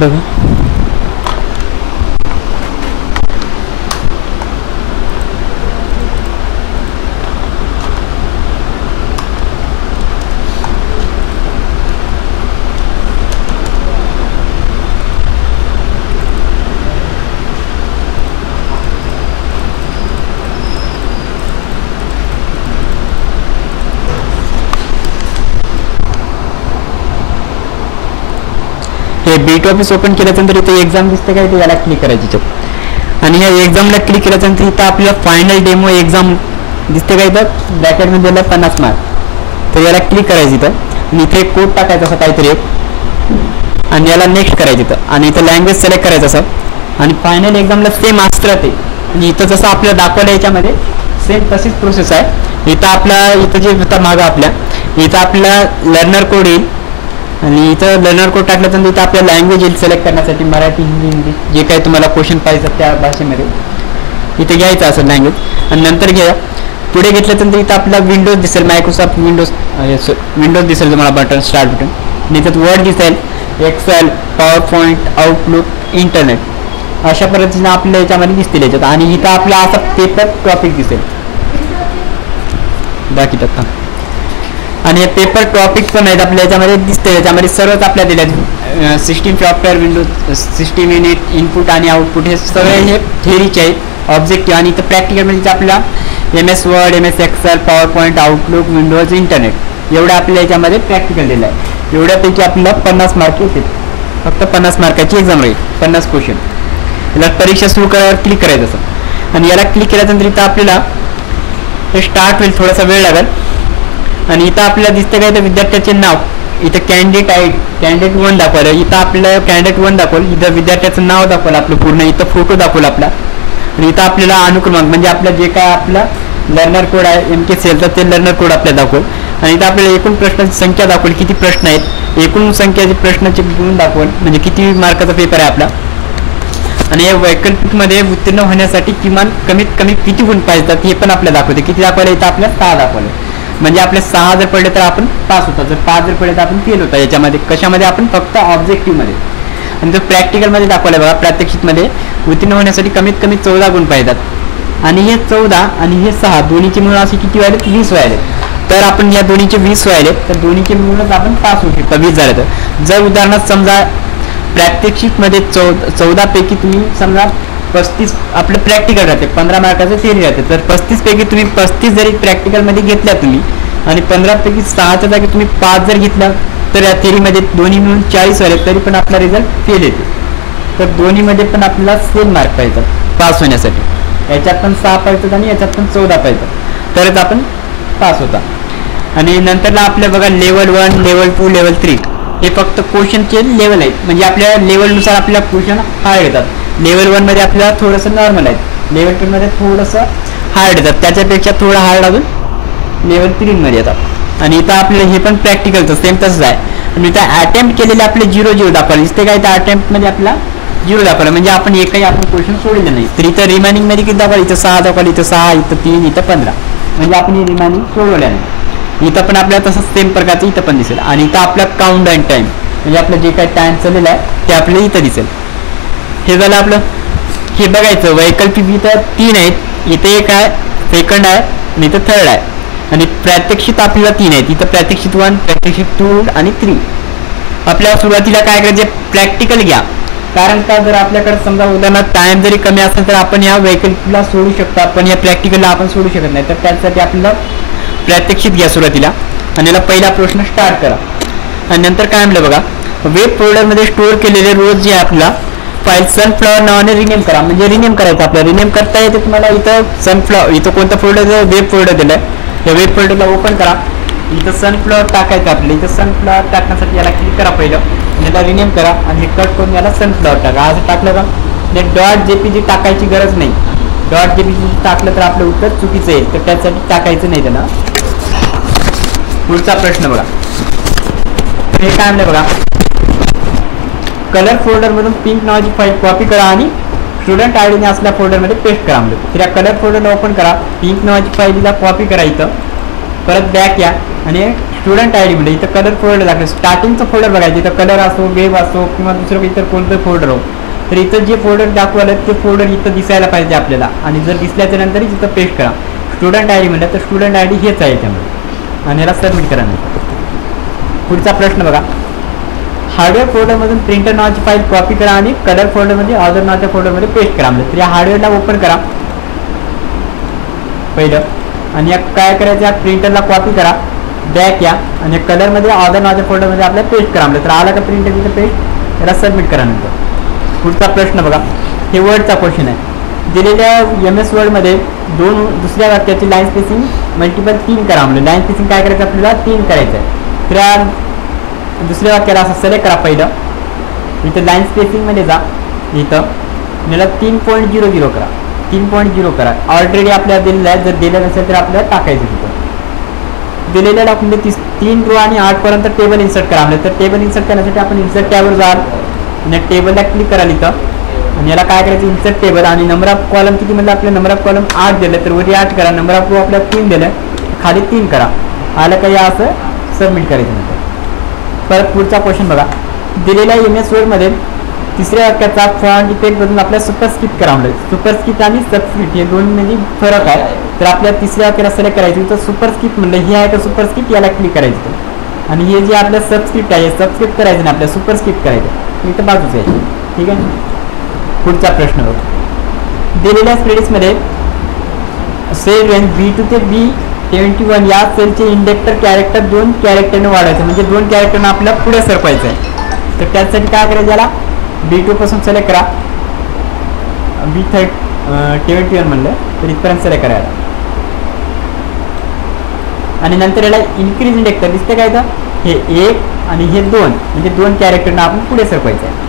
बघा हे bit office open केल्यानंतर इथे एक्झाम दिसते का, इथे याला क्लिक करायची आणि या एक्झामला क्लिक केल्यानंतर इथं आपल्याला फायनल डेमो एक्झाम दिसते का, इथं ब्रॅकेटमध्ये दिलं 50 मार्क. तर याला क्लिक करायचं इथं आणि इथे कोड टाकायचा असं काहीतरी एक आणि याला नेक्स्ट करायचं इथं आणि इथं लँग्वेज सिलेक्ट करायचं असं आणि फायनल एक्झामला सेम असतं राहते आणि इथं जसं आपल्याला दाखवलं याच्यामध्ये सेम तशीच प्रोसेस आहे. इथं आपला इथं जे होतं मागं आपल्या इथं आपला लर्नर कोड येईल आणि इथं लर्नर कोड टाकल्यानंतर इथं आपल्या लँग्वेज येईल सिलेक्ट करण्यासाठी, मराठी हिंदी इंग्लिश जे काही तुम्हाला क्वेश्चन पाहिजे त्या भाषेमध्ये इथे घ्यायचं असेल लँग्वेज आणि नंतर घ्या. पुढे घेतल्यानंतर इथं आपला विंडोज दिसेल, मायक्रोसॉफ्ट विंडोज दिसेल तुम्हाला बटन स्टार्ट बटन आणि इथं वर्ड दिसेल, Excel, PowerPoint, Outlook, internet अशा पद्धतीने आपल्या याच्यामध्ये दिसतील याच्यात आणि इथं आपला असा पेपर टॉपिक दिसेल बाकी टक्का आणि हे पेपर टॉपिक पण आहेत आपल्या याच्यामध्ये दिसते. याच्यामध्ये सर्वच आपल्या दिल्या system software, Windows system unit, input आणि आउटपुट हे सगळे हे थिअरीचे आहेत ऑब्जेक्टिव्ह आणि इथं प्रॅक्टिकलमध्ये आपला MS Word, MS Excel, PowerPoint, Outlook, Windows, internet एवढं आपल्या याच्यामध्ये प्रॅक्टिकल दिलं आहे. एवढ्यापैकी आपल्याला 50 मार्क येतील, फक्त 50 मार्काची एक्झाम राहील, 50 क्वेश्चन. याला परीक्षा सुरू करायला क्लिक करायचं असं आणि याला क्लिक केल्यानंतर इथं आपल्याला हे स्टार्ट होईल, थोडासा वेळ लागेल आणि इथं आपल्याला दिसतं काय, इथं विद्यार्थ्याचे नाव, इथं कॅन्डिडेट 1 दाखवलं, इथं आपल्याला कॅन्डिडेट 1 दाखवलं, इथं विद्यार्थ्याचं नाव दाखवलं आपलं पूर्ण, इथं फोटो दाखवला आपला आणि इथं आपल्याला अनुक्रमांक म्हणजे आपलं जे काय आपला लर्नर कोड आहे MKCL तर ते लर्नर कोड आपल्याला दाखवल आणि इथं आपल्याला एकूण प्रश्नाची संख्या दाखवली, किती प्रश्न आहेत, एकूण संख्याचे प्रश्नाचे गुण दाखवल म्हणजे किती मार्काचा पेपर आहे आपला आणि या वैकल्पिकमध्ये उत्तीर्ण होण्यासाठी किमान कमीत कमी किती गुण पाहिजेत हे पण आपल्याला दाखवते. किती दाखवलं, इथं आपल्याला 6 दाखवलं म्हणजे आपले 6 जर पडले तर आपण पास होता, जर 5 जर पडले तर आपण फेल होता. याच्यामध्ये कशामध्ये आपण फक्त ऑब्जेक्टिव्हमध्ये आणि जर प्रॅक्टिकलमध्ये दाखवलं बघा, प्रात्यक्षिकमध्ये उत्तीर्ण होण्यासाठी कमीत कमी 14 गुण पाहिजेत आणि हे 14 आणि हे 6 दोन्हीचे मिळून असे किती व्हायलेत, 20 व्हायलेत. तर आपण या दोन्हीचे 20 व्हायलेत तर दोन्हीचे मिळूनच आपण पास होऊ शकतो 20 झाले तर. जर उदाहरणार्थ समजा प्रात्यक्षिकमध्ये 14 पैकी तुम्ही समजा 35 आपलं प्रॅक्टिकल राहते, 15 मार्काचं थिअरी राहते, तर 35 पैकी तुम्ही 35 जरी प्रॅक्टिकलमध्ये घेतल्या तुम्ही आणि 15 पैकी 6च्या जागी तुम्ही 5 जर घेतला तर या थिअरीमध्ये दोन्ही मिळून 40 झाले तरी पण आपला रिझल्ट फेल येते. तर दोन्हीमध्ये पण आपल्याला सेम मार्क पाहिजेत पास होण्यासाठी, याच्यात पण 6 पाहिजेत आणि याच्यात पण 14 पाहिजेत तरच आपण पास होता. आणि नंतरला आपल्या बघा लेवल 1, लेवल 2, लेवल 3 हे फक्त क्वेश्चनचे लेवल आहेत म्हणजे आपल्या लेवलनुसार आपल्याला क्वेश्चन हार्ड येतात. लेवल 1 मध्ये आपल्याला थोडंसं नॉर्मल आहे, लेवल 2 मध्ये थोडंसं हार्ड येतात, त्याच्यापेक्षा थोडं हार्ड अजून लेवल 3 मध्ये येतात. आणि इथं आपल्याला हे पण प्रॅक्टिकलचं सेम तसंच आहे आणि इथं अटेम्प्ट केलेले आपले 0 दाखवले दिसते काय, इथं अटेम्प्टमध्ये आपला 0 दाखवलं म्हणजे आपण एकही आपण क्वेश्चन सोडले नाही. तर इथं रिमाइनिंगमध्ये किती दाखवलं, इथं 6 दाखवलं, इथं 6, इथं 3, इथं 15 म्हणजे आपण हे रिमाइनिंग सोडवल्या नाही. इथं पण आपल्याला तसंच सेम प्रकारचं इथं पण दिसेल आणि इथं आपला काउंट डाऊन टाईम म्हणजे आपलं जे काही टाइम चाललेलं आहे ते आपल्याला इथं दिसेल. हे झालं आपलं. हे बघायचं वैकल्पिक इथं 3 आहेत, इथे एक आहे, सेकंड आहे आणि इथं थर्ड आहे आणि प्रात्यक्षिक आपल्याला 3 आहेत, इथं प्रात्यक्षिक 1, प्रात्यक्षिक 2 आणि 3. आपल्याला सुरुवातीला काय करायचे, प्रॅक्टिकल घ्या, कारण का जर आपल्याकडे समजा उदाहरणार्थ टाइम जरी कमी असेल तर आपण या वैकल्पिकला सोडू शकतो, आपण या प्रॅक्टिकलला आपण सोडू शकत नाही. तर त्यासाठी आपल्याला प्रात्यक्षिक घ्या सुरुवातीला आणि याला पहिला प्रश्न स्टार्ट करा आणि नंतर काय म्हणलं बघा, वेब फोल्डरमध्ये स्टोअर केलेले रोज जे आपला फाईल सनफ्लॉवर नावाने रिनेम करा. म्हणजे रिनेम करायचं आपल्याला, रिनेम करता येते तुम्हाला. इथं सनफ्लॉवर, इथं कोणतं फोल्डर, वेब फोल्डर दिलं आहे, या वेब फोल्डरला ओपन करा, इथं सनफ्लॉवर टाकायचं आपलं. इथं सनफ्लॉवर टाकण्यासाठी याला क्लिक करा पहिलं, याला रिनेम करा आणि हे कट करून याला सनफ्लॉवर टाका. असं टाकलं का .jpg टाकायची गरज नाही, .jpg टाकलं तर आपलं उत्तर चुकीचं येईल, तर त्यासाठी टाकायचं नाही त्यांना. पुढचा प्रश्न बघा, हे काय म्हणलं बघा, कलर फोल्डरमधून पिंक नावाची फाईल कॉपी करा आणि स्टुडंट आयडीने असल्या फोल्डरमध्ये पेस्ट करा. म्हणजे तर या कलर फोल्डरला ओपन करा, पिंक नावाची फाईलला कॉपी करा, इथं परत बॅक या आणि स्टुडंट आय डी म्हणजे इथं कलर फोल्डर लागतं. स्टार्टिंगचं फोल्डर बघायचं, इथं कलर असो, वेब असो किंवा दुसरं इतर कोणतं फोल्डर हो, तर इथं जे फोल्डर दाखवलं ते फोल्डर इथं दिसायला पाहिजे आपल्याला. आणि जर दिसल्याच्या नंतर इथं पेस्ट करा. स्टुडंट आय डी म्हणलं तर स्टुडंट आय डी हेच आहे त्यामुळे, आणि याला सबमिट करा. नंतर पुढचा प्रश्न बघा. हार्डवेअर फोल्डरमधून प्रिंटर नावाची फाईल कॉपी करा आणि कलर फोल्डरमध्ये ऑर्डर नावाच्या फोल्डरमध्ये पेस्ट करा. म्हणजे तर या हार्डवेअरला ओपन करा पहिलं, आणि या काय करायचं, या प्रिंटरला कॉपी करा, बॅक या, आणि कलरमध्ये ऑर्डर नावाच्या फोल्डरमध्ये आपल्याला पेस्ट करा. म्हणजे तर आला का प्रिंटर तिथं पेस्ट, याला सबमिट करा. नंतर पुढचा प्रश्न बघा. हे वर्डचा क्वेश्चन आहे. दिलेल्या MS वर्डमध्ये दुसऱ्या वाक्याची लाईन स्पेसिंग मल्टिपल 3 करा. म्हणजे लाईन स्पेसिंग काय करायचं आपल्याला 3 करायचं आहे. तर दुसऱ्या वाक्याला असं सिलेक्ट करा. पहिलं इथं लाईन स्पेसिंगमध्ये जा, इथं याला 3.00 करा, 3.0 करा. ऑलरेडी आपल्याला दिलेलं आहे, जर दिलं नसेल तर आपल्याला टाकायचं. तिथं दिलेल्या डॉक्युमेंट 3 रो आणि 8 पर्यंत टेबल इन्सर्ट करा. म्हणजे तर टेबल इन्सर्ट करण्यासाठी आपण इन्सर्ट टॅबवर जाल आणि टेबलला क्लिक कराल इथं, आणि याला काय करायचं, इन्सर्ट टेबल. आणि नंबर ऑफ कॉलम किती म्हणलं आपल्या, नंबर ऑफ कॉलम 8 दिलं तर वरी 8 करा. नंबर ऑफ रो आपल्याला 3 दिलं, खाली 3 करा. आलं का या असं सबमिट करायचं. नंतर परत पुढचा क्वेश्चन बघा. दिलेल्या MS वर्डमध्ये तिसऱ्या वाक्याचा फॉन्ट इफेक्ट बदलून आपल्याला सुपरस्क्रिप्ट करा. म्हणजे सुपरस्क्रिप्ट आणि सबस्क्रिप्ट हे दोन म्हणजे फरक आहे. तर आपल्याला तिसऱ्या वाक्याला सिलेक्ट करायचं, तर सुपरस्क्रिप्ट म्हणलं हे आहे का सुपरस्क्रिप्ट, याला क्लिक करायचं. आणि हे जे आपलं सबस्क्रिप्ट आहे सबस्क्रिप्ट करायचं नाही, आपल्याला सुपरस्क्रिप्ट करायचं. इथं बाजूच आहे. ठीक आहे. पुढचा प्रश्न बघ. दिलेल्या स्प्रेडिसमध्ये सेल रेंज B2 ते B71 या सेलचे इंडेक्टर कॅरेक्टर 2 कॅरेक्टरने वाढायचं. म्हणजे 2 कॅरेक्टरनं आपल्याला पुढे सरकवायचं आहे. तर त्यासाठी काय करायचं, याला B2 पासून सिलेक्ट करा, B71 म्हणलं तर इथपर्यंत सिलेक्ट करा. आणि नंतर याला इन्क्रीज इंडेक्टर दिसते काय, तर हे 1 आणि हे 2 म्हणजे 2 कॅरेक्टरनं आपण पुढे सरकवायचं आहे.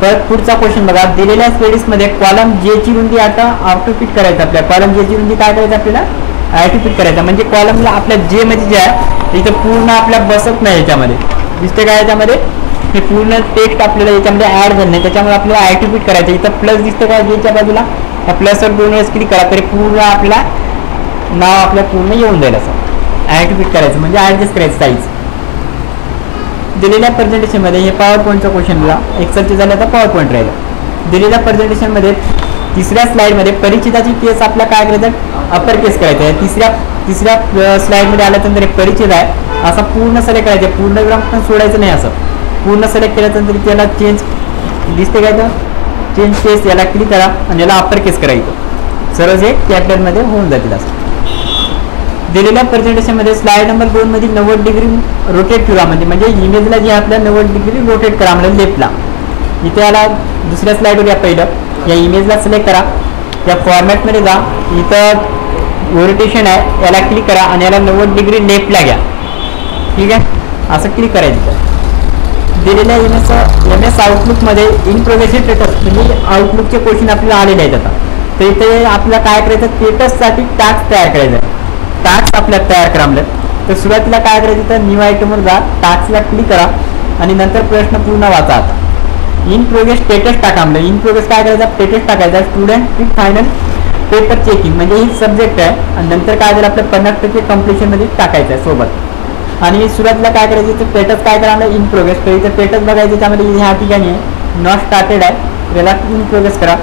तर पुढचा क्वेश्चन बघा. दिलेल्या स्प्रेडिसमध्ये कॉलम J ची रुंदी आता ऑटोफिट करायचं. आपल्या कॉलम J ची रुंदी काय करायचं, आपल्याला ऑटोफिट करायचं. म्हणजे कॉलमला आपल्या J मध्ये जे आहे इथं पूर्ण आपल्या बसत नाही, याच्यामध्ये दिसते काय, याच्यामध्ये हे पूर्ण टेक्स्ट आपल्याला याच्यामध्ये ऍड झालं नाही, त्याच्यामुळे आपल्याला ऑटोफिट करायचं. इथं प्लस दिसते काय J च्या बाजूला, त्या प्लसवर 2 वेळेस क्लिक करा, तरी पूर्ण आपला नाव आपल्या पूर्ण येऊन जाईल. असं ऑटोफिट करायचं म्हणजे ऍडजस्ट करायचं साईज. दिलेल्या प्रेझेंटेशनमध्ये हे पॉवर पॉईंटचा क्वेश्चनला एक्सेलचे झालं तर पॉवर पॉईंट राहिलं. दिलेल्या प्रेझेंटेशनमध्ये तिसऱ्या स्लाईडमध्ये परिचिताची केस आपल्या काय करायचं, अपर केस करायचं आहे. तिसऱ्या स्लाईडमध्ये आल्यानंतर परिचित आहे असा पूर्ण सिलेक्ट करायचं, पूर्ण विराम पण सोडायचं नाही. असं पूर्ण सिलेक्ट केल्यानंतर त्याला चेंज दिसते काय, तर चेंज केस याला क्लिक करा आणि याला अपर केस करायचं. सर्व हे कॅपिटलमध्ये होऊन जातील. असं दिलेल्या प्रेझेंटेशनमध्ये स्लाइड नंबर 2 मध्ये 90 डिग्री रोटेट करा. म्हणजे इमेजला जे आपल्या 90 डिग्री रोटेट करा म्हणजे लेफ्टला. इथे याला दुसऱ्या स्लाइडवर या, पहिलं या इमेजला सिलेक्ट करा, या फॉर्मॅटमध्ये जा, इथं रोटेशन आहे याला क्लिक करा आणि याला 90 डिग्री लेफ्टला घ्या. ठीक आहे, असं क्लिक करायचं. दिलेल्या MS आउटलुकमध्ये इन प्रोग्रेस स्टेटस म्हणजे आउटलुकचे क्वेश्चन आपल्याला आलेले आहेत. आता तर इथे आपल्याला काय करायचं, स्टेटससाठी टास्क तयार करायचा आहे. टास्क आपल्याला तयार करा म्हणलं तर सुरुवातीला काय करायचं, तर न्यू आयटमवर जा, टास्कला क्लिक करा आणि नंतर प्रश्न पूर्ण वाचा. आता इन प्रोग्रेस स्टेटस टाका म्हणलं. इन प्रोग्रेस काय करायचं, स्टेटस टाकायचा student pre final paper checking म्हणजे ही सब्जेक्ट आहे. आणि नंतर काय झालं, आपल्या 50% कम्प्लिशनमध्ये टाकायचं आहे सोबत. आणि सुरुवातीला काय करायचं, तर स्टेटस काय करा म्हणलं, इन प्रोग्रेस. तर इथं स्टेटस बघायचं, त्यामध्ये ह्या ठिकाणी आहे नॉट स्टार्टेड आहे, त्याला इन प्रोग्रेस करा.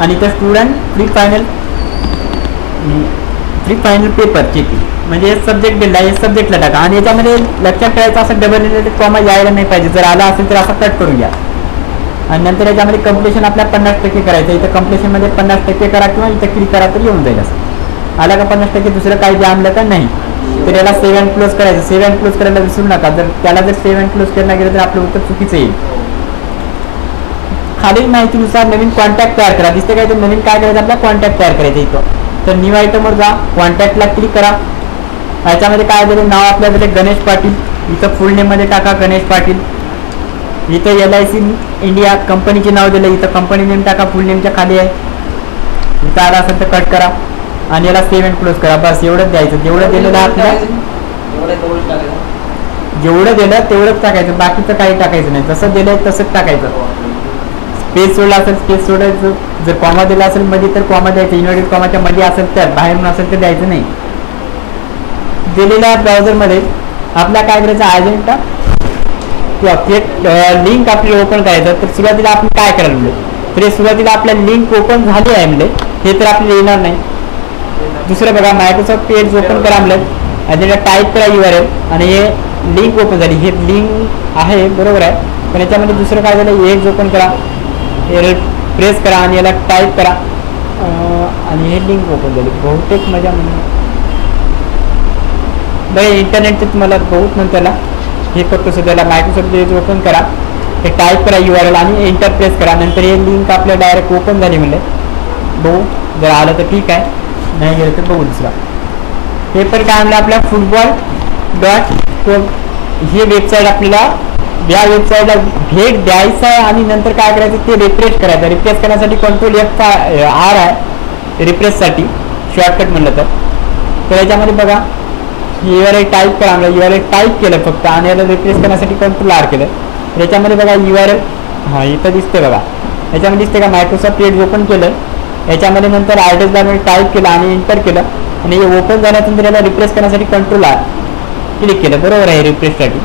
आणि इथं student pre final paper checking म्हणजे हे सब्जेक्ट दिला आहे, हे सब्जेक्टला टाका. आणि याच्यामध्ये लक्षात ठेवायचं असं डबल रिलेटेड कॉमा यायला नाही पाहिजे. जर आला असेल तर असं कट करून घ्या. आणि नंतर याच्यामध्ये कम्प्लिशन आपल्या 50% करायचं. इथं कम्प्लिशनमध्ये 50% करा किंवा इथं क्लिक करा तर येऊन जाईल. असं आला का 50% दुसरं काही जे आणलं का नाही, तर याला सेव्ह अँड क्लोज करायचं. सेव्ह अँड क्लोज करायला विसरू नका. जर त्याला जर सेव्ह अँड क्लोज करायला गेलं तर आपलं उत्तर चुकीचं येईल. खालील माहितीनुसार नवीन कॉन्टॅक्ट तयार करा. दिसते काय, तर नवीन काय करायचं, आपला कॉन्टॅक्ट तयार करायचं. इथं तर न्यू आयटमवर जा, कॉन्टॅक्टला क्लिक करा. याच्यामध्ये काय झालं, नाव आपल्याकडे गणेश पाटील, इथं फुल नेममध्ये टाका गणेश पाटील. इथं LIC इंडिया कंपनीचे नाव दिलं, इथं कंपनी नेम टाका, फुल नेमच्या खाली आहे. इथं आला असेल तर कट करा आणि याला सेव्ह अँड क्लोज करा. बस एवढंच द्यायचं. जेवढं दिलेलं आहे आपल्याला, जेवढं दिलं तेवढंच टाकायचं, बाकीचं काही टाकायचं नाही. जसं दिलंय तसंच टाकायचं. स्पेस सोडला असेल स्पेस सोडायचं, जर कॉमा दिला असेल मध्ये तर कॉमा द्यायचं, इन्व्हर्टेड कॉमाच्या मध्ये असेल तर, बाहेरून असेल तर द्यायचं नाही. दिलेल्या ब्राउझरमध्ये आपल्या काय करायचं अजेंडा किंवा लिंक आपल्याला ओपन करायचं. तर सुरुवातीला आपण काय करायला म्हणजे तर सुरुवातीला आपल्या लिंक ओपन झाली आहे म्हणजे हे तर आपल्याला येणार नाही. दुसरं बघा मायक्रोसॉफ्ट पेज ओपन करा म्हणलं अजेंडा टाईप करा URL आणि हे लिंक ओपन झाली. हे लिंक आहे बरोबर आहे पण याच्यामध्ये दुसरं काय झालं एज ओपन करा प्रेस करा आणि याला टाईप करा आणि हे लिंक ओपन झाली. बहुतेक मजा म्हणजे बरं इंटरनेटचे तुम्हाला बहुत नंतरला हे करतो सध्याला मायक्रोसॉफ्ट पेज ओपन करा हे टाईप करा URL आणि एंटर प्रेस करा. नंतर हे लिंक आपल्या डायरेक्ट ओपन झाली म्हणले बघू जर आलं तर ठीक आहे नाही गेलं तर बघू. दुसरा पेपर काय म्हणलं आपल्या football.com ही वेबसाईट आपल्याला या वेबसाईटला भेट द्यायचं आहे आणि नंतर काय करायचं ते रिफ्रेश करायचं. रिफ्रेश करण्यासाठी कंट्रोल F4 आहे रिफ्रेशसाठी शॉर्टकट म्हणलं तर याच्यामध्ये बघा URL टाईप करा URL टाईप केलं फक्त आणि याला रिफ्रेश करण्यासाठी कंट्रोल R केलं. याच्यामध्ये बघा URL हां इथं दिसते बघा याच्यामध्ये दिसते का मायक्रोसॉफ्ट पेज ओपन केलं याच्यामध्ये नंतर ॲड्रेस बारमध्ये टाईप केलं आणि एंटर केलं आणि हे ओपन झाल्यानंतर याला रिफ्रेश करण्यासाठी कंट्रोल R क्लिक केलं बरोबर आहे रिफ्रेशसाठी.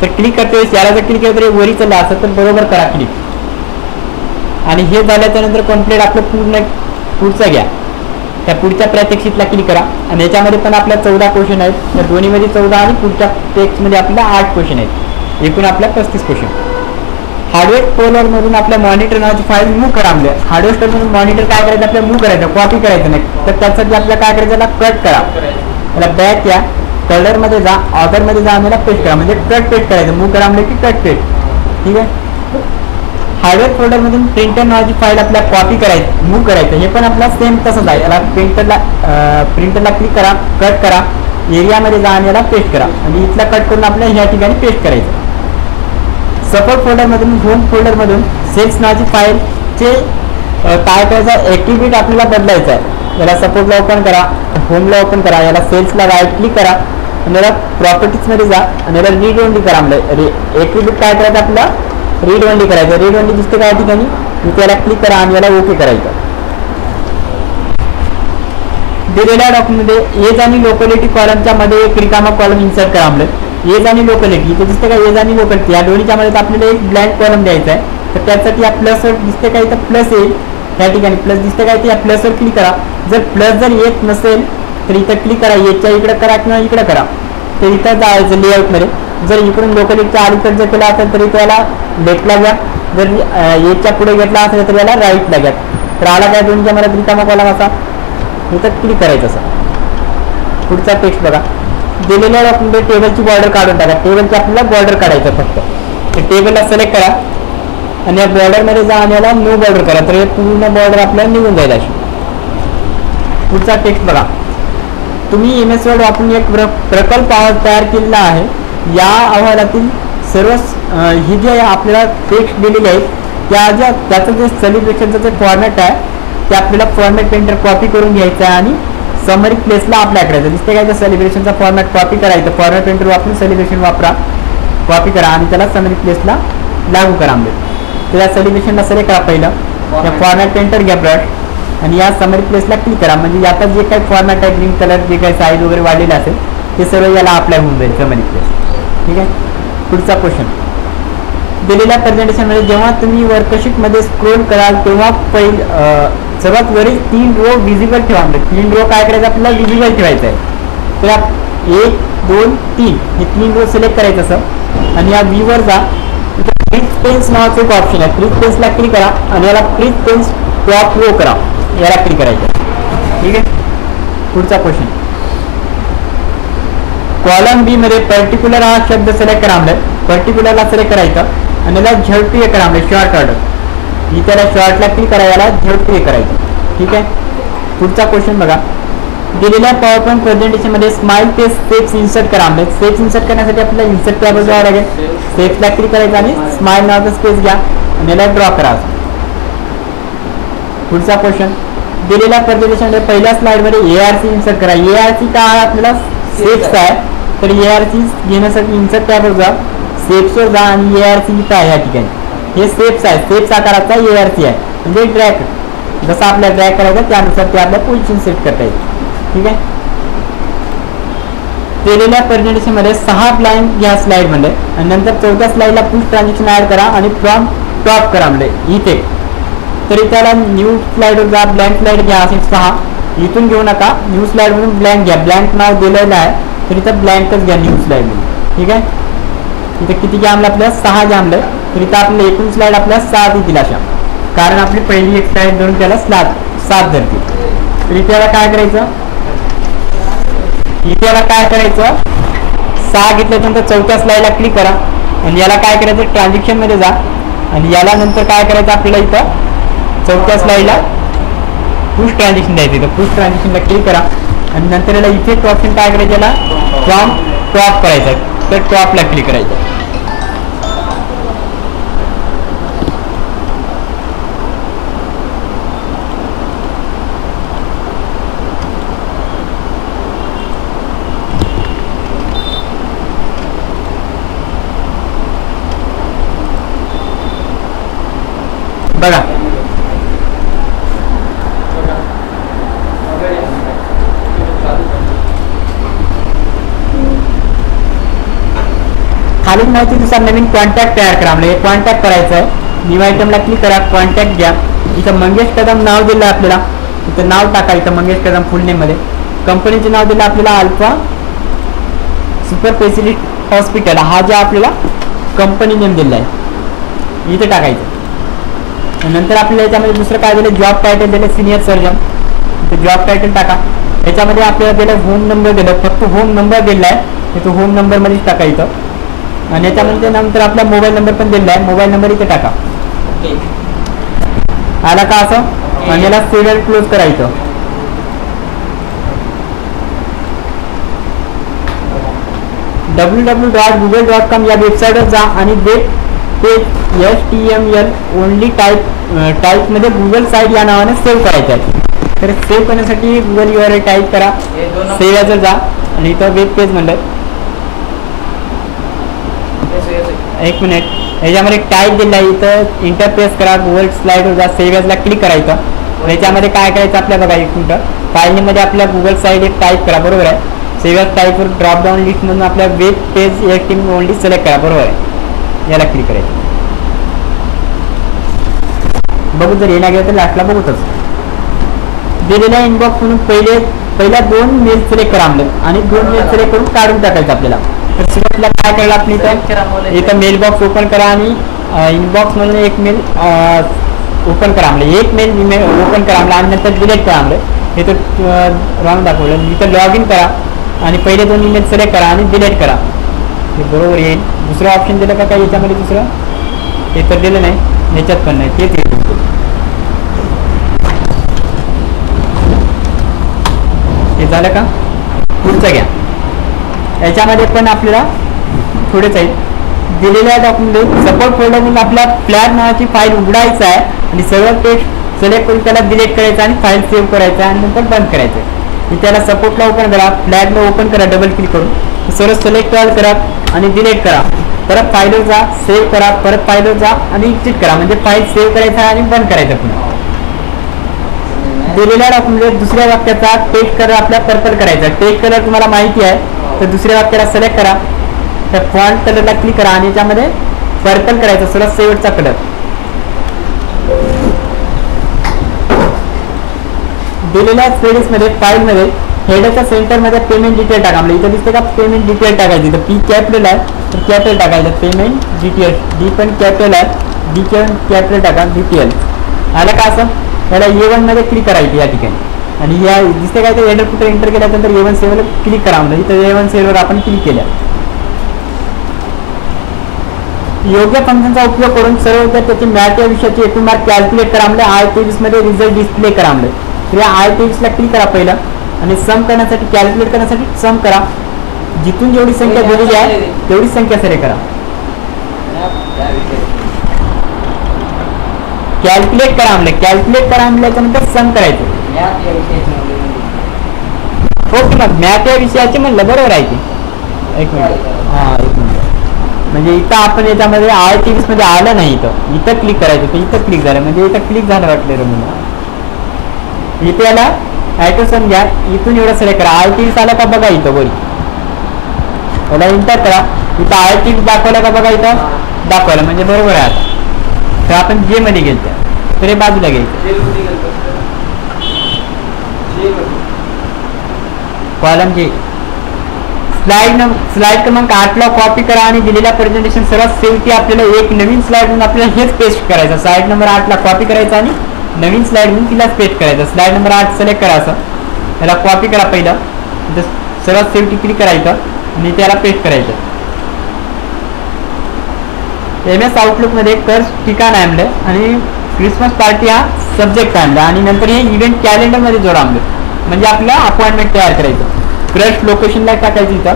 तर क्लिक करते याला जर क्लिक केलं तरी वरी चाललं असं तर बरोबर करा क्लिक आणि हे झाल्याच्या नंतर कंप्लीट आपलं पुढचं घ्या त्या पुढच्या प्रात्यक्षिकला क्लिक करा आणि याच्यामध्ये पण आपल्या 14 क्वेश्चन आहेत. त्या दोन्हीमध्ये 14 आणि पुढच्या टेक्स्टमध्ये आपल्या 8 क्वेश्चन आहेत. एकूण आपल्या 35 क्वेश्चन. हार्डवेअर फोल्डरमधून आपल्या मॉनिटर नावाची फाईल मूव्ह करा म्हणजे हार्डवेअर स्टोअरमधून मॉनिटर काय करायचं आपल्याला मूव्ह करायचं कॉपी करायचं नाही. तर त्यासाठी आपल्याला काय करायचं याला कट करा याला बॅक या कलरमध्ये जा ऑर्डरमध्ये जा आणि याला पेस्ट करा म्हणजे कट पेस्ट करायचं मूव्ह करा म्हणजे की कट पेस्ट ठीक आहे. हार्डवेअर फोल्डरमधून प्रिंटर नावाची फाईल आपल्याला कॉपी करायची मूव्ह करायचं हे पण आपला सेम तसंच आहे. याला प्रिंटरला क्लिक करा कट करा एरियामध्ये जा आणि याला पेस्ट करा आणि इथला कट करून आपल्याला ह्या ठिकाणी पेस्ट करायचं. सपोर्ट फोल्डरमधून होम फोल्डरमधून सेल्स नावाची फाईलचे काय करायचं ॲक्टिव्हिटी आपल्याला बदलायचं आहे. याला सपोर्टला ओपन करा होमला ओपन करा याला सेल्सला राईट क्लिक करा आणि याला प्रॉपर्टीजमध्ये जा आणि याला रीड ओनली करा म्हणजे ॲक्टिव्हिटी काय करायचं आपल्याला रीड ओनली करायचं. रीड ओनली दिसते काय ठिकाणी त्याला क्लिक करा आणि याला ओके करायचं. दिलेल्या डॉक्युमेंटमध्ये एज आणि लोकॅलिटी कॉलमच्या मध्ये एक रिकामा कॉलम इन्सर्ट करा म्हणलं एज आणि लोकॅलिटी इथे दिसते का एज आणि लोकॅलिटी या दोन्हीच्या मध्ये आपल्याला एक ब्लँक कॉलम द्यायचा आहे. तर त्यासाठी या प्लसवर दिसते का इथं प्लस येईल त्या ठिकाणी प्लस दिसते काय ते या प्लसवर क्लिक करा. जर प्लस जर येत नसेल तर इथं क्लिक करा एजच्या इकडे करा किंवा इकडे करा तर इथं जायचं लेआउटमध्ये. जर इकडून लोकॅलिटीच्या अलीकडे जर केला असेल तरी त्याला लेफ्टला घ्या जर एजच्या पुढे घेतला असेल तर याला राईटला घ्या. तर आला काय दोन्हीच्या मध्ये रिकामा कॉलम असा इथं क्लिक करायचं असं. पुढचा टेक्स्ट बघा दिलेल्या डॉक्युमेंट टेबलची बॉर्डर काढून टाका. टेबलची आपल्याला बॉर्डर काढायचं फक्त तर टेबलला सिलेक्ट करा आणि या बॉर्डरमध्ये जा आणि याला नो बॉर्डर करा तर हे पूर्ण बॉर्डर आपल्याला निघून जाईल अशी. पुढचा टेक्स्ट बघा तुम्ही MS वर्ड वापरून एक प्रकल्प तयार केलेला आहे. या अहवालातील सर्व ही जे आपल्याला टेक्स्ट दिलेले आहेत त्याचं जे सेलिब्रेशनचं जे फॉर्मॅट आहे ते आपल्याला फॉर्मॅट पेंटर कॉपी करून घ्यायचं आहे आणि समरी प्लेसला अप्लाय करायचं. दिसते काय तर सेलिब्रेशनचा फॉर्मॅट कॉपी करायचं फॉर्मॅट पेंटर वापरून सेलिब्रेशन वापरा कॉपी करा आणि त्याला समरी प्लेसला लागू करा. म्हणजे त्या सेलिब्रेशनला सिलेक्ट करा पहिलं त्या फॉर्मॅट पेंटर घ्या ब्रश आणि या समरी प्लेसला क्लिक करा म्हणजे आता जे काही फॉर्मॅट आहे ग्रीन कलर जे काही साईज वगैरे वाढलेलं असेल ते सर्व याला अप्लाय होऊन जाईल समरी प्लेस. ठीक आहे. पुढचा क्वेश्चन दिलेल्या प्रेझेंटेशनमध्ये जेव्हा तुम्ही वर्कशीटमध्ये स्क्रोल कराल तेव्हा सर्वात वरील 3 रो विजिबल ठेवा. म्हणजे 3 रो काय करायचं आपल्याला विजिबल ठेवायचं आहे. तर 1 2 3 हे 3 रो सिलेक्ट करायचं असं आणि या व्ह्यूवर जा फ्रीज पेन्स नावाचं एक ऑप्शन आहे. फ्रीज पेन्सला क्लिक करा आणि याला फ्रीज पेन्स टॉप रो करा याला क्लिक करायचं. ठीक आहे. पुढचा क्वेश्चन कॉलम बी मध्ये पर्टिक्युलर हा शब्द सिलेक्ट करा. म्हणजे पर्टिक्युलरला सिलेक्ट करायचं आणि याला झडपी करा म्हणजे शॉर्ट ऑर्डर ही त्याला शॉर्टला क्लिक करा याला झडपी करायचं. ठीक आहे. पुढचा क्वेश्चन बघा दिलेल्या पॉवर पॉईंट प्रेझेंटेशनमध्ये स्माइल पेज स्टेप्स इन्सर्ट करा. म्हणजे स्टेप्स इन्सर्ट करण्यासाठी आपल्याला इन्सर्ट टॅबवर जावं लागेल. स्टेप्सला क्लिक करायचं आणि स्माइल नावाचा स्पेस घ्या आणि याला ड्रॉ करा. पुढचा क्वेश्चन दिलेल्या प्रेझेंटेशनमध्ये पहिल्या स्लाइडमध्ये ARC इन्सर्ट करा. ARC का आहे आपल्याला सेप्स आहे तर ARC घेण्यासाठी इन्सर्ट टॅबवर जा सेप्सवर जा आणि ARC इथं आहे या ठिकाणी हे सेप्स आहे. सेप्स आकाराचा ARC आहे म्हणजे ड्रॅग जसं आपल्याला ड्रॅग करायचं त्यानुसार ते आपल्या पोझिशन सेट करता येईल. ठीक आहे. दिलेल्या प्रेझेंटेशनमध्ये 6 ब्लँक घ्या स्लाइडमध्ये आणि नंतर चौथ्या स्लाइडला पुश ट्रान्झॅक्शन ऍड करा आणि फ्रॉम टॉप करा म्हणजे इथे. तरी त्याला न्यू स्लाइडवर जा, ब्लँक स्लाइड घ्या असे 6. इथून घेऊ नका, न्यू स्लाइड म्हणून ब्लँक घ्या. ब्लँक नाव दिलेलं आहे तर इथं ब्लँकच घ्या न्यू स्लाइड म्हणून. ठीक आहे. इथं किती जमलं आपल्याला 6 जमलं. तर इथं आपलं एकूण स्लाइड आपल्याला 7 येतील अशा, कारण आपली पहिली एक स्लाइड धरून त्याला 7 धरतील. तर इथे याला काय करायचं, इथे याला काय करायचं 6 घेतल्यानंतर चौथ्या स्लाइडला क्लिक करा आणि याला काय करायचं ट्रान्झॅक्शन मध्ये जा आणि याला नंतर काय करायचं आपल्याला इथं चौथ्या स्लाइडला पुश ट्रान्झॅक्शन द्यायचं. इथं पुश ट्रान्झॅक्शनला क्लिक करा आणि नंतर याला इफेक्ट ऑप्शन काय करायचं, याला फ्रॉम टॉप करायचं. तर टॉपला क्लिक करायचं. बघा खालील माहितीनुसार नवीन कॉन्टॅक्ट तयार करा. म्हणजे कॉन्टॅक्ट करायचं आहे. न्यू आयटमला क्लिक करा, कॉन्टॅक्ट घ्या. इथं मंगेश कदम नाव दिलं आपल्याला, इथं नाव टाका. इथं मंगेश कदम फुल नेम मध्ये. कंपनीचे नाव दिलं आपल्याला अल्फा सुपर स्पेशलिस्ट हॉस्पिटल, हा जो आपल्याला कंपनी नेम दिला आहे इथे टाकायचं. नंतर आपल्याला याच्यामध्ये दुसरं काय दिलं, जॉब टायटल दिलं सिनियर सर्जन. इथे जॉब टायटल टाका. याच्यामध्ये आपल्याला दिलं होम नंबर दिलं, फक्त होम नंबर दिला आहे, तो होम नंबर मध्येच टाका इथं. आणि याच्यामध्ये नंतर आपला मोबाईल नंबर पण दिला आहे, मोबाईल नंबर इथे टाका. आला का असं. आणि याला सेव्ह अँड क्लोज करायचं. www.google.com या वेबसाईटवर जा आणि web page HTML only type मध्ये गुगल साईट या नावाने सेव्ह करायचं आहे. तर सेव्ह करण्यासाठी गुगल URL टाईप करा, सेव्ह याचं जा आणि इथं वेब पेज म्हणलं. एक मिनिट, याच्यामध्ये टाईप दिला आहे, इथं इंटरप्रेस करा, गुगल स्लाइडवर जा, सेव्ह याजला क्लिक करायचं. याच्यामध्ये काय करायचं आपल्या बघा, एक मिनिट फाईलमध्ये आपल्या गुगल साईट एक टाईप करा, बरोबर आहे. सेव्ह याज टाईपवर ड्रॉप डाऊन लिस्ट म्हणून आपल्या web page HTML only select करा, बरोबर आहे. याला क्लिक करायचं. बघू जर येणार गेलं तर लास्टला बघूतच. दिलेल्या इनबॉक्स म्हणून पहिल्या 2 मेल सिलेक्ट करा आणि 2 मेल सिलेक्ट करून काढून टाकायचं आपल्याला. तर सुरुवातीला काय करायला आपण इथं मेल बॉक्स ओपन करा आणि इनबॉक्स म्हणून एक मेल ओपन करा. एक मेल ओपन करा आणि नंतर डिलीट करा. हे तर रॉंग दाखवलं. इथं लॉग इन करा आणि पहिले 2 ईमेल सिलेक्ट करा आणि डिलीट करा. हे बरोबर येईल. दुसरं ऑप्शन दिलं का काय याच्यामध्ये, दुसरं हे तर दिलं नाही, याच्यात पण नाही, तेच येईल. हे झालं का. पुढचं घ्या. याच्यामध्ये पण आपल्याला थोडेच आहे. दिलेल्या डॉक्युमेंट सपोर्ट फोल्डर म्हणून आपल्या फ्लॅग नावाची फाईल उघडायचं आहे आणि सर्व टेक्स्ट सिलेक्ट करून त्याला डिलीट करायचं आणि फाईल सेव्ह करायचं आणि नंतर बंद करायचं. त्याला सपोर्टला ओपन करा, फ्लॅगला ओपन करा डबल क्लिक करून, सर्व सिलेक्ट करा आणि डिलीट करा. परत फाईलवर जा, सेव्ह करा, परत फाईलवर जा आणि एक्झिट करा. म्हणजे फाईल सेव्ह करायचा आणि बंद करायचं पुन्हा. दिलेल्या डॉक्युमेंट दुसऱ्या वाक्याचा टेक्स्ट कलर आपल्या पर्पल करायचा. टेक्स्ट कलर तुम्हाला माहिती आहे तर दुसऱ्या वाक्याला सिलेक्ट करा, त्या फॉन्ट कलरला क्लिक करा आणि याच्यामध्ये पर्पल करायचा सर्वात शेवटचा कलर. दिलेल्या स्पेलिंग्समध्ये फाईलमध्ये हेडरच्या सेंटरमध्ये पेमेंट डिटेल टाका. म्हणजे इथं दिसते का पेमेंट डिटेल टाकायची. इथं P कॅपिटल आहे तर कॅपिटल टाकायचं. पेमेंट डिटेल, D पण कॅपिटल आहे, D कॅपिटल टाका, डिटेल. आलं का असं. त्याला A1 मध्ये क्लिक करायची या ठिकाणी आणि या दिसते काय ते हेडर कुठे एंटर केल्यानंतर A1 सेलवर क्लिक करा. म्हणजे इथं A1 सेलवर आपण क्लिक केल्या. योग्य फंक्शनचा उपयोग करून सर्व विद्यार्थी त्याची मॅथ या विषयाची एकूण मार्क कॅल्क्युलेट करा. म्हणजे I23 मध्ये रिझल्ट डिस्प्ले करा. म्हणजे या I23 ला क्लिक करा पहिला आणि सम करण्यासाठी कॅल्क्युलेट करण्यासाठी सम करा. जिथून जेवढी संख्या दिलेली आहे तेवढी संख्या सिलेक्ट करा. कॅल्क्युलेट करा म्हणजे कॅल्क्युलेट करा म्हटल्यानंतर सम करायचं. ओके मग मॅथ या विषयाचे म्हणलं बरोबर आहे की. एक मिनिट, हां एक मिनिट. म्हणजे इथं आपण याच्यामध्ये I23 मध्ये आलं नाही, इथं क्लिक करायचं. तर इथं क्लिक झालं म्हणजे इथं क्लिक झालं वाटलं रे मला. इथे याला ॲटोसन घ्या, इथून एवढं सिलेक्ट करा. I23 आला का बघा इथं वरी याला इंटर करा. इथं IIT दाखवलं का बघा, इथं दाखवलं म्हणजे बरोबर आहे. आता तर आपण जे मध्ये गेलं तर हे बाजूला घ्यायचं. कॉलम जे स्लाइड क्रमांक 8ला कॉपी करा आणि दिलेल्या प्रेझेंटेशन सर्वात शेवटी आपल्याला एक नवीन स्लाइड म्हणून आपल्याला हेच पेस्ट करायचं. स्लाइड नंबर 8ला कॉपी करायचं आणि नवीन स्लाइड म्हणून तिलाच पेस्ट करायचं. स्लाइड नंबर 8 सिलेक्ट करायचं, याला कॉपी करा पहिलं, सर्वात शेवटी क्लिक करायचं आणि त्याला पेस्ट करायचं. MS आउटलुकमध्ये कर्स ठिकाण आहे म्हणलं आणि क्रिसमस पार्टी हा सब्जेक्ट आहे म्हणलं आणि नंतर हे इव्हेंट कॅलेंडरमध्ये जोडा म्हणलं म्हणजे आपलं अपॉइंटमेंट तयार करायचं. क्रश लोकेशनला टाकायचं इथं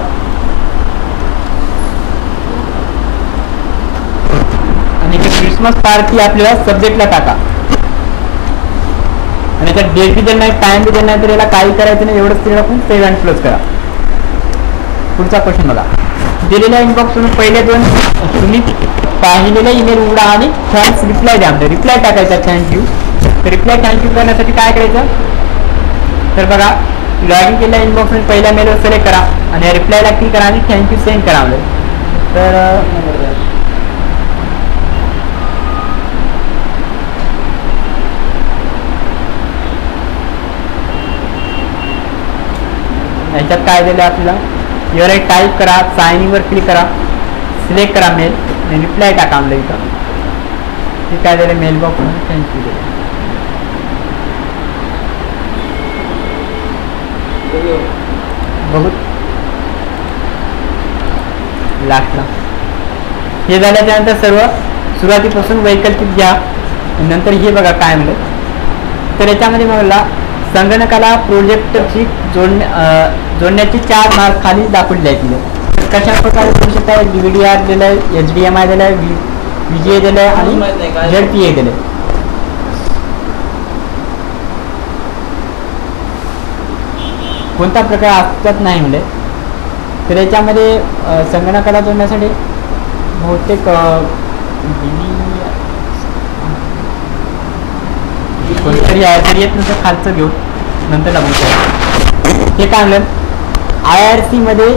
आणि क्रिसमस पार्टी आपल्याला सब्जेक्टला टाका आणि त्यात डेट बी देणार नाही, टाइम बी देणार नाही, तर याला काही करायचं नाही. एवढंच तिला पण सेव्ह अँड क्लोज करा. पुढचा क्वेश्चन बघा. दिलेल्या इनबॉक्सवरून पहिले दोन तुम्ही पाहिलेले ईमेल उघडा आणि थँक्स रिप्लाय द्या. रिप्लाय टाकायचा थँक्यू. तर रिप्लाय थँक्यू करण्यासाठी काय करायचं तर बघा, लॉग इन केलेल्या इनबॉक्समध्ये पहिल्या मेलवर सिलेक्ट करा आणि रिप्लायला क्लिक करा आणि थँक्यू सेंड करा. तर याच्यात काय दिलं आपल्याला, यावर एक टाईप करा, साइन इन वर क्लिक करा, सिलेक्ट करा मेल आणि रिप्लाय टाका म्हणलं इथं. हे काय दिलं मेल बॉक्स थँक्यू दिलं. बघू लास्टला हे झाल्याच्यानंतर सर्व सुरुवातीपासून वैकल्पिक घ्या. नंतर हे बघा काय म्हणलं तर याच्यामध्ये मला संगणकाला प्रोजेक्टची जोडण्याचे 4 मार्ग खाली दाखवले आहेत. कशा प्रकारे करू शकता. DVDR दिलं आहे, HDMI दिलं आहे, VGA दिलं आहे आणि ZPA दिलं आहे. कोणता प्रकार अस्तित्वात नाही म्हणजे तर याच्यामध्ये संगणकाला जोडण्यासाठी बहुतेक कोणतरी आहे तरी येत नसतं, खालचं घेऊ नंतर लागू. हे काय म्हणलं IRC मध्ये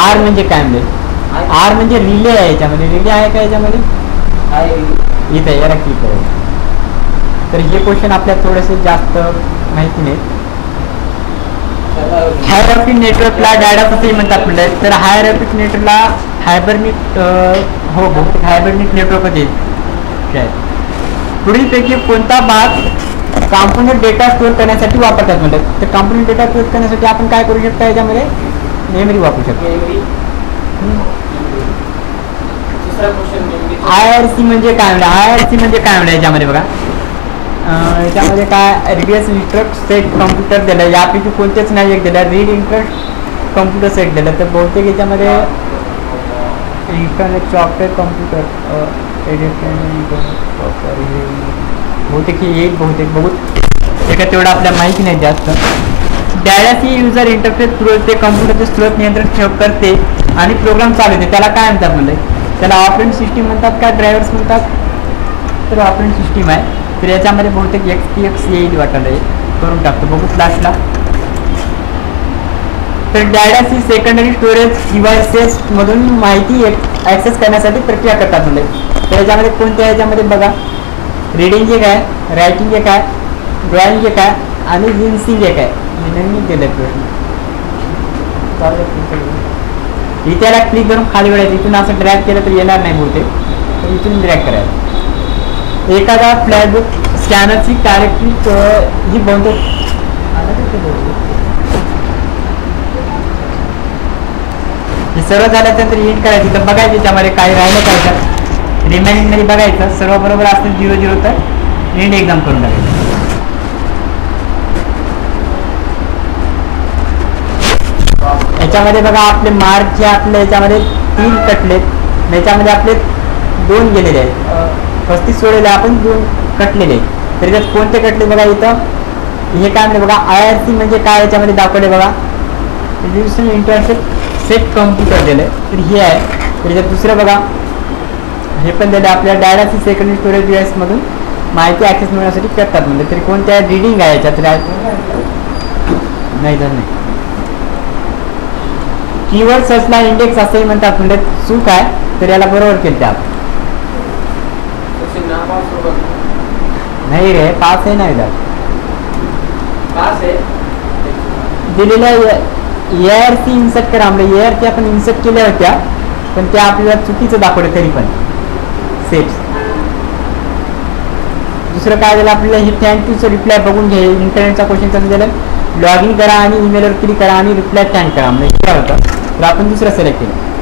R म्हणजे काय म्हणले, R म्हणजे रिले आहे. याच्यामध्ये रिले आहे का याच्यामध्ये इथं आहे, याला क्लिक करायचं. तर हे क्वेश्चन आपल्याला थोडेसे जास्त माहिती नाही. हायरॉर्किक नेटवर्कला डायडॉस असे म्हणतात म्हणलं तर हायरॉर्किक नेटवर्कला हायबरनेट बहुतेक हायबरनेट नेटवर्कच येईल. पुढीलपैकी कोणता भाग कॉम्पोनंट डेटा स्टोअर करण्यासाठी वापरतात म्हणतात. तर कॉम्पोनंट डेटा स्टोअर करण्यासाठी आपण काय करू शकतो, याच्यामध्ये मेमरी वापरू शकतो. IRC म्हणजे काय म्हणलं, IRC म्हणजे काय म्हणलं याच्यामध्ये बघा, याच्यामध्ये काय रीडर्स इंटरप्ट सेट कॉम्प्युटर दिलं, यापैकी कोणतेच नाही एक दिलं. रीड इंटरप्ट कॉम्प्युटर सेट दिलं तर बहुतेक याच्यामध्ये इंटरनेट सॉफ्टवेअर कॉम्प्युटर बहुतेक हे येईल. बहुतेक बघू एका तेवढं आपल्याला माहिती नाही जास्त. डायडासी युजर इंटरफेस ते कॉम्प्युटरचे स्रोत नियंत्रण करते आणि प्रोग्राम चालवते. त्याला काय म्हणतात म्हणजे त्याला ऑपरेटिंग सिस्टीम म्हणतात का ड्रायव्हर्स म्हणतात, तर ऑपरेटिंग सिस्टीम आहे. तर याच्यामध्ये बहुतेक XPX येईल वाटलं आहे, करून टाकतो बघू लास्टला. तर डायडासी सेकंडरी स्टोरेज डिव्हाइसेस मधून माहिती ॲक्सेस करण्यासाठी प्रक्रिया करतात म्हणजे. तर याच्यामध्ये कोणत्या याच्यामध्ये बघा रीडिंग एक आहे, रायटिंग एक आहे, ड्रॉइंग एक आहे आणि रिन्सिंग एक आहे. नवीन दिलं प्रश्न इथे याला क्लिक करून खाली वळायचं. इथून असं ड्रॅग केलं तर येणार नाही बहुतेक, तर इथून ड्रॅग करायचं. एखादा फ्लॅशबुक स्कॅनरची कॅरेक्टरिस्टिक ही बहुतेक हे सर्व झाल्यानंतर एंड करायचं. तर बघायचं त्यामध्ये काय राहिलं काय तर रिमेनिंग मध्ये बघायचं. सर्व बरोबर असतील 0-0 तर एंड एक्झाम करून टाकायचं. याच्यामध्ये बघा आपले मार्क जे आपले याच्यामध्ये 3 कटलेत, याच्यामध्ये आपले 2 गेलेले आहेत. 35 सोडलेले आपण 2 कटलेले. तर त्यात कोणते कटले बघा इथं हे काय म्हणजे बघा IRC म्हणजे काय याच्यामध्ये दाखवले बघा इंटरनेट सेट कॉम्प्युटर दिले. तर हे आहे. तर याच्यात दुसरं बघा हे पण दिलं आपल्या डायडासी सेकंडरी स्टोरेज डिव्हाइस मधून माहिती ॲक्सेस मिळण्यासाठी करतात म्हणजे. तरी कोणत्या रीडिंग आहे याच्यात नाही तर नाही कीवर्ड सर्चला इंडेक्स असंही म्हणतात, म्हणजे चूक आहे, तर याला बरोबर केलं त्या नाही रे, पास आहे नाही दिलेल्या ARC इन्सर्ट करा, म्हणजे ARC आपण इन्सर्ट केल्या होत्या पण त्या आपल्याला चुकीचं दाखवलं तरी पण सेट्स. दुसरं काय झालं आपल्याला हे थँक्यूचं रिप्लाय बघून घ्या. इंटरनेटचा क्वेश्चन कसं झालं, लॉग इन करा आणि ईमेलवर क्लिक करा आणि रिप्लाय थँक करा, म्हणजे काय होतं तर आपण दुसरं सिलेक्ट केलं.